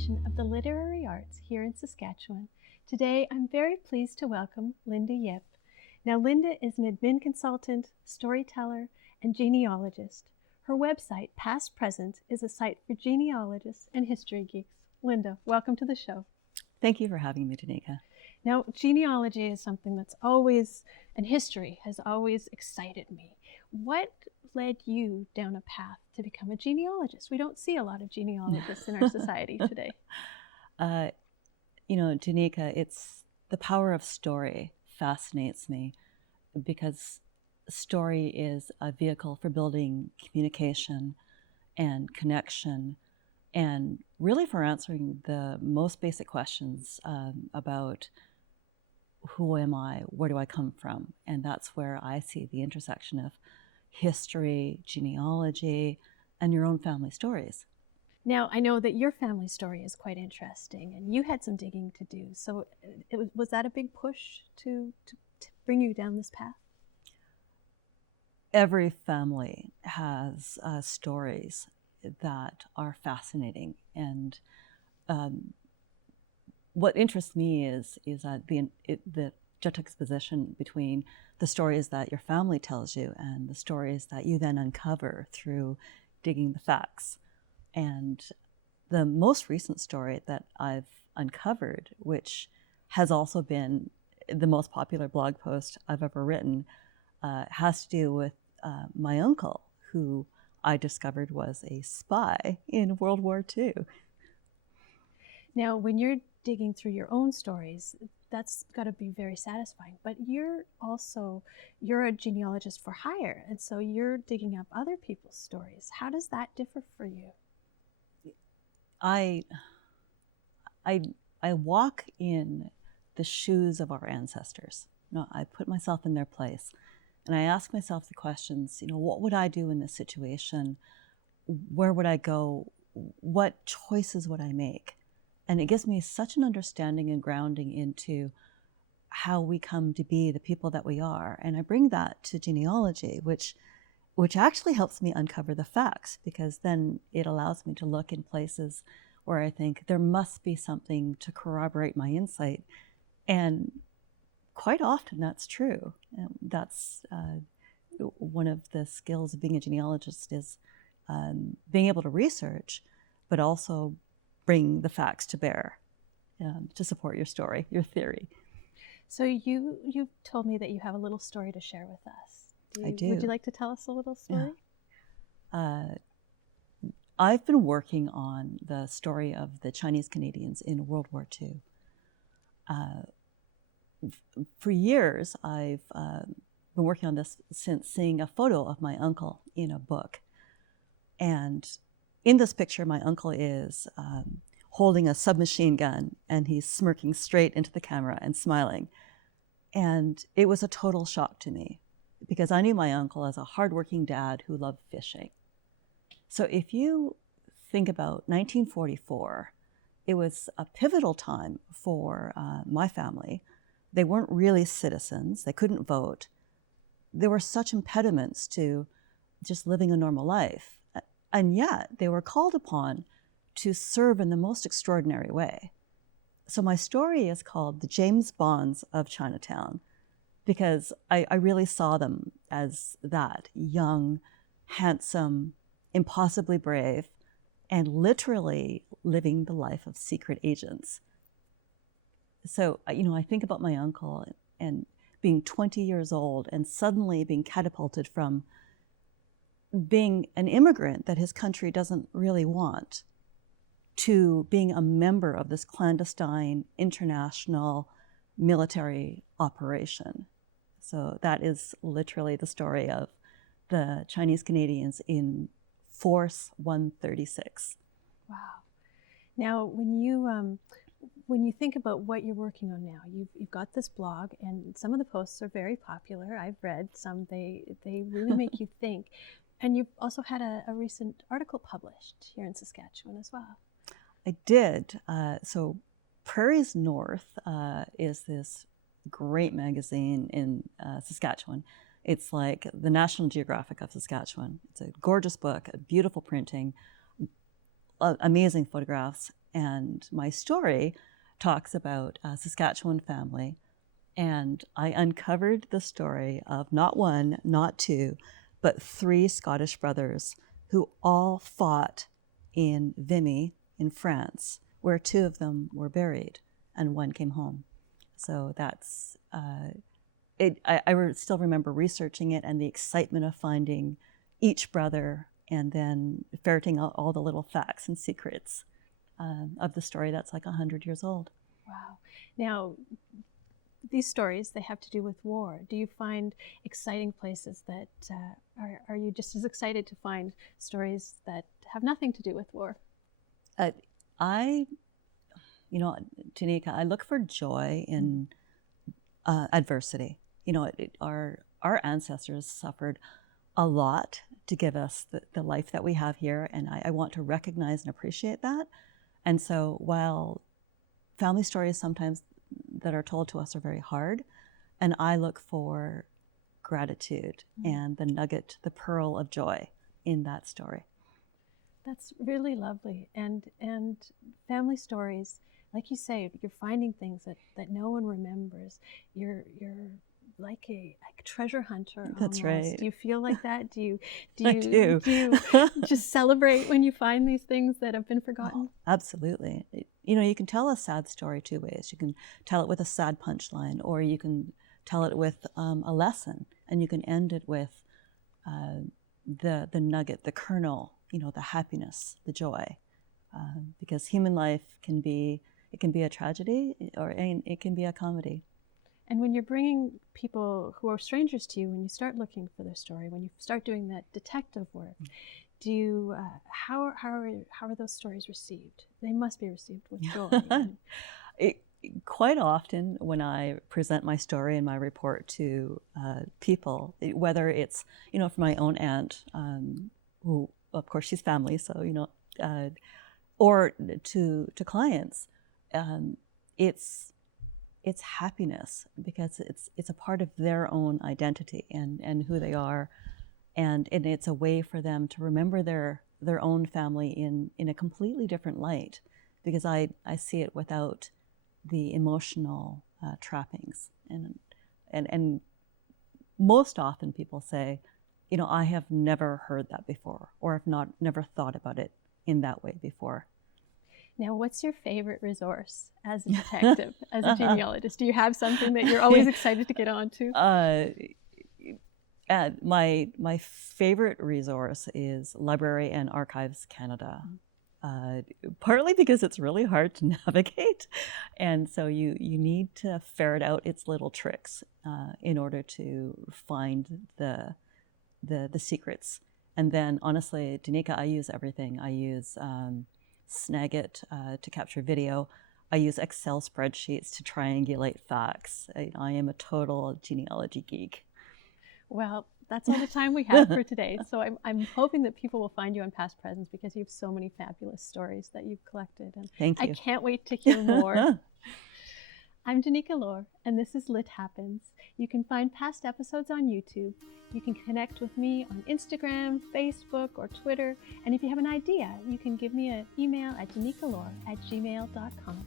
celebration of the literary arts here in Saskatchewan. Today, I'm very pleased to welcome Linda Yip. Now, Linda is an admin consultant, storyteller, and genealogist. Her website, Past Present, is a site for genealogists and history geeks. Linda, welcome to the show. Thank you for having me, Danica. Now, genealogy is something that's always, and history has always excited me. What led you down a path to become a genealogist? We don't see a lot of genealogists in our society today. Danica, it's the power of story fascinates me because story is a vehicle for building communication and connection and really for answering the most basic questions about who am I, where do I come from? And that's where I see the intersection of history, genealogy, and your own family stories. Now, I know that your family story is quite interesting, and you had some digging to do. So was that a big push to bring you down this path? Every family has stories that are fascinating. And what interests me is the juxtaposition between the stories that your family tells you and the stories that you then uncover through digging the facts. And the most recent story that I've uncovered, which has also been the most popular blog post I've ever written, has to do with my uncle, who I discovered was a spy in World War II. Now, when you're digging through your own stories, that's got to be very satisfying. But you're a genealogist for hire, and so you're digging up other people's stories. How does that differ for you? I walk in the shoes of our ancestors. I put myself in their place, and I ask myself the questions. What would I do in this situation? Where would I go? What choices would I make? And it gives me such an understanding and grounding into how we come to be the people that we are. And I bring that to genealogy, which actually helps me uncover the facts, because then it allows me to look in places where I think there must be something to corroborate my insight. And quite often that's true. That's one of the skills of being a genealogist is being able to research, but also bring the facts to bear to support your story, your theory. So you've told me that you have a little story to share with us. I do. Would you like to tell us a little story? Yeah. I've been working on the story of the Chinese Canadians in World War II. For years, I've been working on this since seeing a photo of my uncle in a book. And in this picture, my uncle is holding a submachine gun, and he's smirking straight into the camera and smiling. And it was a total shock to me, because I knew my uncle as a hardworking dad who loved fishing. So if you think about 1944, it was a pivotal time for my family. They weren't really citizens. They couldn't vote. There were such impediments to just living a normal life. And yet they were called upon to serve in the most extraordinary way. So my story is called The James Bonds of Chinatown, because I really saw them as that young, handsome, impossibly brave, and literally living the life of secret agents. So, I think about my uncle and being 20 years old and suddenly being catapulted from being an immigrant that his country doesn't really want to being a member of this clandestine international military operation. So that is literally the story of the Chinese Canadians in Force 136. Wow. Now, when you think about what you're working on now, you've got this blog, and some of the posts are very popular. I've read some. They really make you think. And you've also had a recent article published here in Saskatchewan as well. I did. So Prairies North is this great magazine in Saskatchewan. It's like the National Geographic of Saskatchewan. It's a gorgeous book, a beautiful printing, amazing photographs. And my story talks about a Saskatchewan family. And I uncovered the story of not one, not two, but 3 Scottish brothers who all fought in Vimy in France, where 2 of them were buried and 1 came home. So that's, I still remember researching it and the excitement of finding each brother and then ferreting out all the little facts and secrets of the story that's like 100 years old. Wow. Now, these stories, they have to do with war. Do you find exciting places that, are you just as excited to find stories that have nothing to do with war? Danica, I look for joy in adversity. Our ancestors suffered a lot to give us the life that we have here, and I want to recognize and appreciate that. And so while family stories sometimes that are told to us are very hard, and I look for gratitude and the nugget, the pearl of joy in that story. That's really lovely. And family stories, like you say, you're finding things that no one remembers. You're like a treasure hunter. That's almost. right. Do you feel like that? Do you do. Do you just celebrate when you find these things that have been forgotten? Oh, absolutely. You can tell a sad story 2 ways. You can tell it with a sad punchline, or you can tell it with a lesson, and you can end it with the nugget, the kernel, the happiness, the joy. Because human life can be a tragedy, or it can be a comedy. And when you're bringing people who are strangers to you, when you start looking for their story, when you start doing that detective work, do you how are those stories received? They must be received with joy. Quite often when I present my story and my report to people, whether it's for my own aunt, who of course she's family, so or to clients, it's happiness, because it's a part of their own identity and who they are, and it's a way for them to remember their own family in a completely different light, because I see it without the emotional trappings, and most often people say, I have never heard that before, or have never thought about it in that way before. Now, what's your favorite resource as a detective, as a genealogist? Do you have something that you're always excited to get onto? My favorite resource is Library and Archives Canada, partly because it's really hard to navigate, and so you need to ferret out its little tricks in order to find the secrets. And then, honestly, Danica, I use everything. I use Snagit to capture video. I use Excel spreadsheets to triangulate facts. I am a total genealogy geek. Well, that's all the time we have for today. So I'm hoping that people will find you on Past Presents, because you have so many fabulous stories that you've collected. And thank you. I can't wait to hear more. I'm Danica Lorer, and this is Lit Happens. You can find past episodes on YouTube. You can connect with me on Instagram, Facebook, or Twitter. And if you have an idea, you can give me an email at danicalorer@gmail.com.